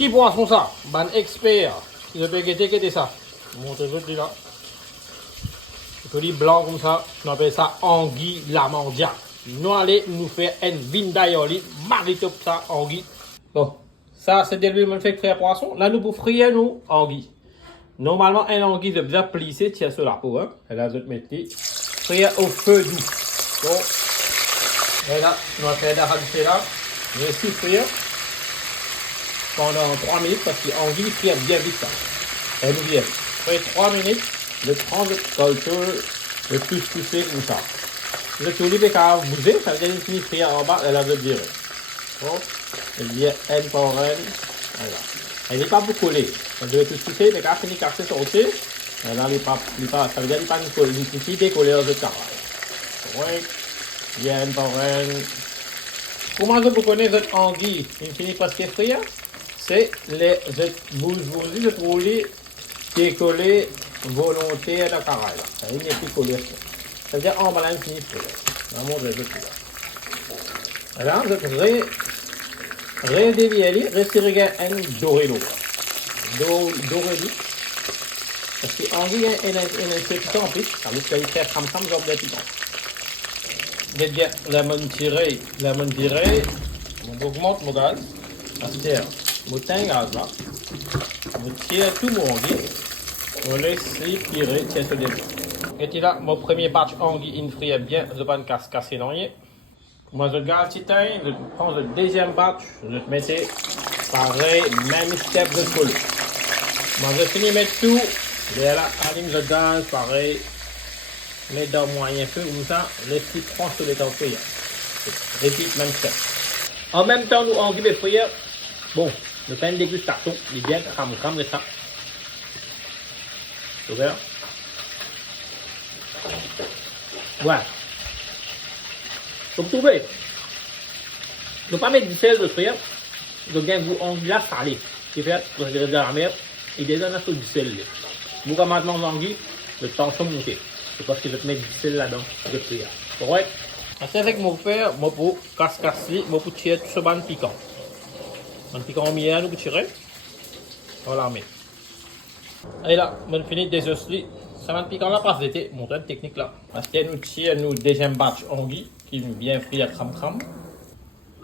Qui poisson ça? Ban expert. Je peux guetter ça. Montrez-vous là. Joli blanc comme ça. On appelle ça anguille lamandia. Nous allons nous faire un vin d'aïoli. Maritop ça anguille. Bon. Ça, c'est de l'huile fait frire poisson. Là, nous pour frire nous anguille. Normalement, un anguille de bien plissé, tiens sur la peau. Hein. Et là, je vais te mettre frire au feu doux. Bon. Et là, on va faire d'arracher là. Je vais frire pendant 3 minutes parce que l'anguille frire bien vite ça. Elle nous vient. Après 3 minutes, le transculture le plus poussé comme ça. Le tout libre qu'à bouger, ça veut dire qu'il frire en bas, elle a de dire. Bon. Elle vient un par un. Voilà. Elle n'est pas beaucoup collée. Elle doit tout pousser, mais quand elle finit de casser son pied, elle n'a pas, ça veut dire qu'il n'est pas une décollée de travail. Oui. Bien par un. Comment vous connaissez votre anguille? Il finit par se frire. C'est les bouges, je trouve décollé volontaire de travail. Ça n'est plus collé. Ça veut dire en balance finit frire. Vraiment, je vais tout là. Alors, je redévier, rester un doré l'eau. Doré l'eau. Parce que l'anguille est un petit piquant en plus. Ça veut dire qu'il fait comme genre de piquant. Je vais la tirer, on augmente mon gaz. C'est-à-dire, je teins gaz là. Je tire tout mon anguille. On laisse tirer, tiens ce début. Et là, mon premier batch anguille, il frit bien. Je ne vais pas me casser dans rien. Moi, je garde le temps, je prends le deuxième batch, je te mets pareil, même step de coller. Moi, je finis de mettre tout, et là, allume le gaz, pareil, mets dans moyen feu, comme ça, laisse-le prendre sur les temps frire. Répète même step. En même temps, nous, on va frire, bon, le pain de dégustation, il est bien crame de ça. Tu vois? Voilà. Vous trouvez, ne pas mettre du sel de frire, donc vous on l'a salé. C'est fait, vous avez de la mer, et déjà on a du sel. Vous quand maintenant l'anguille, le tension monter. C'est parce que je vais mettre du sel là-dedans, de frire. Correct? C'est avec mon frère, moi pour casser, moi pour tirer tout ce ban piquant. Un piquant au milieu, nous pour tirer. Voilà, mais. Et là, on finit des osselets. Ça va piquant là parce que c'était mon technique là. Parce que nous tirons nous deuxième batch anguille qui est bien frit à crame.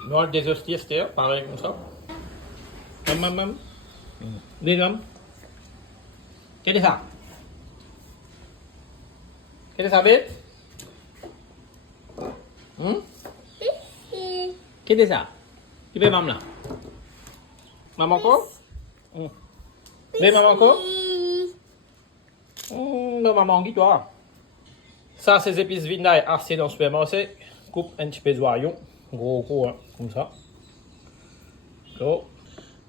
Nous avons des osselets, c'est pareil comme ça. Même. Des hommes. Qu'est-ce que c'est ça? Qu'est-ce que ça fait? Qu'est-ce que c'est ça? Tu veux maman là? Maman quoi? Mais maman quoi? Non, maman, dis-toi. Ça, c'est épices vinaigre assez dans le supermarché. Coupe un petit peu d'oignon. Gros, hein, comme ça. Go.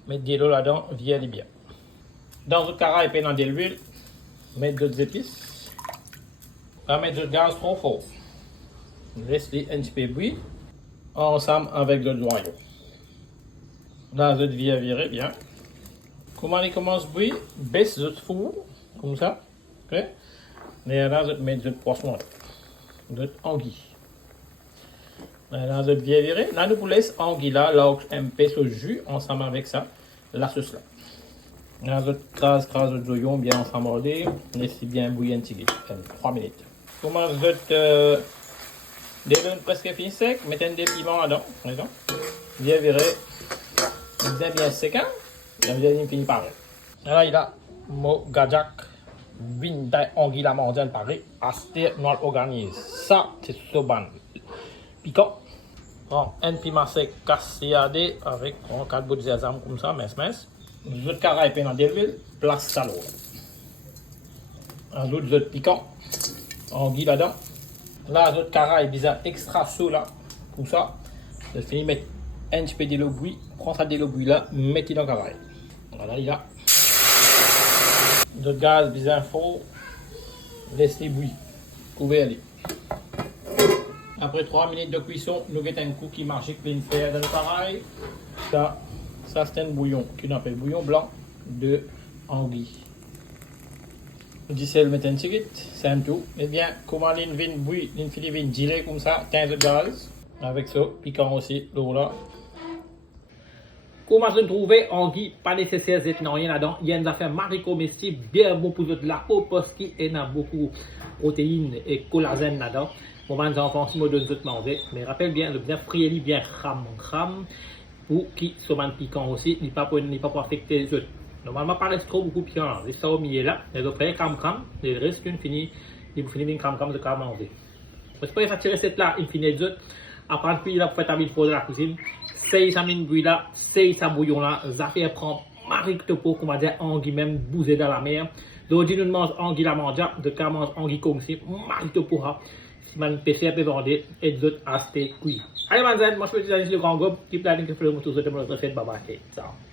Mettre de l'eau là-dedans, bien bien. Dans votre caraïbe et dans de l'huile, mettre d'autres épices. Pas mettre du gaz trop fort. Laissez un petit peu bouillir. Ensemble avec de l'oignon. Dans votre vie à virer bien. Comment il commence à bouillir? Baisse votre four. Comme ça. Ok? Et là, je vais mettre du poisson, de anguille. Et là, je vais bien virer. Là, nous vous laissons anguille là, un peu de jus ensemble avec ça, la sauce là. Là, je crase le bouillon bien ensemble, laissez bien bouillir un petit peu, 3 minutes. Comment je vais développe presque fini sec, mettez des piments là-dedans, bien virer, bien sec, hein? Bien fini pareil. Là, il a mon gajak. Vin anguille la mondiale pareil, acheter noir organisé. Ça, c'est soban. Piquant. Bon, un piment sec cassé avec 4 bouts de sésame comme ça, mince. Nous autres caraïbes dans des villes, place salon. Un autre piquant. Anguille là-dedans. Là, les autres caraïbes, ils ont extra chaud là. Comme ça. Je finis mettre un petit peu de l'eau bouillie. Prends ça de l'eau bouillie là, mettez dans le caraïbe. Voilà, il a. De gaz bien fort, laissez bouillir, couvrez-les. Après 3 minutes de cuisson, nous mettons un cookie magique plein fer dans le pareil. Ça c'est un bouillon qu'on appelle bouillon blanc de anguille. Du sel, mettez un petit c'est un tout. Eh bien, comment l'une vient bouillir, l'une filet vient gilet comme ça, 15 de gaz. Avec ça, piquant aussi, l'eau là. Comment se trouver anguille, pas nécessaire d'être rien là-dedans. Il y a une affaire marie comestible, bien bon pour la peau parce qu'il y a beaucoup de protéines et collagène là-dedans. Pour les enfants, si vous devez manger. Mais rappelle bien, le bien frier, bien cram. Ou qui sont piquants aussi, il n'est pas pour affecter les autres. Normalement, pas trop beaucoup piquant. Les ça au milieu là, les autres cram, les restes une fini, il vous finit cram de cram manger. Parce que faire tirer cette là, il finit les autres. Après, puis là, pour faire ta mine de la cuisine, c'est sa mine bouille là, c'est sa bouillon là, ça fait prendre marie de peau, comment dire, anguille même bouser dans la mer. L'aujourd'hui, nous mange anguille la mange, de cas mange anguille comme si, marie de peau. Si man pêcher, peut vendre et d'autres aspects cuits. Allez, man, moi je peux te dire le grand groupe, qui planifie le moto, je te montre, bye bye. Ciao.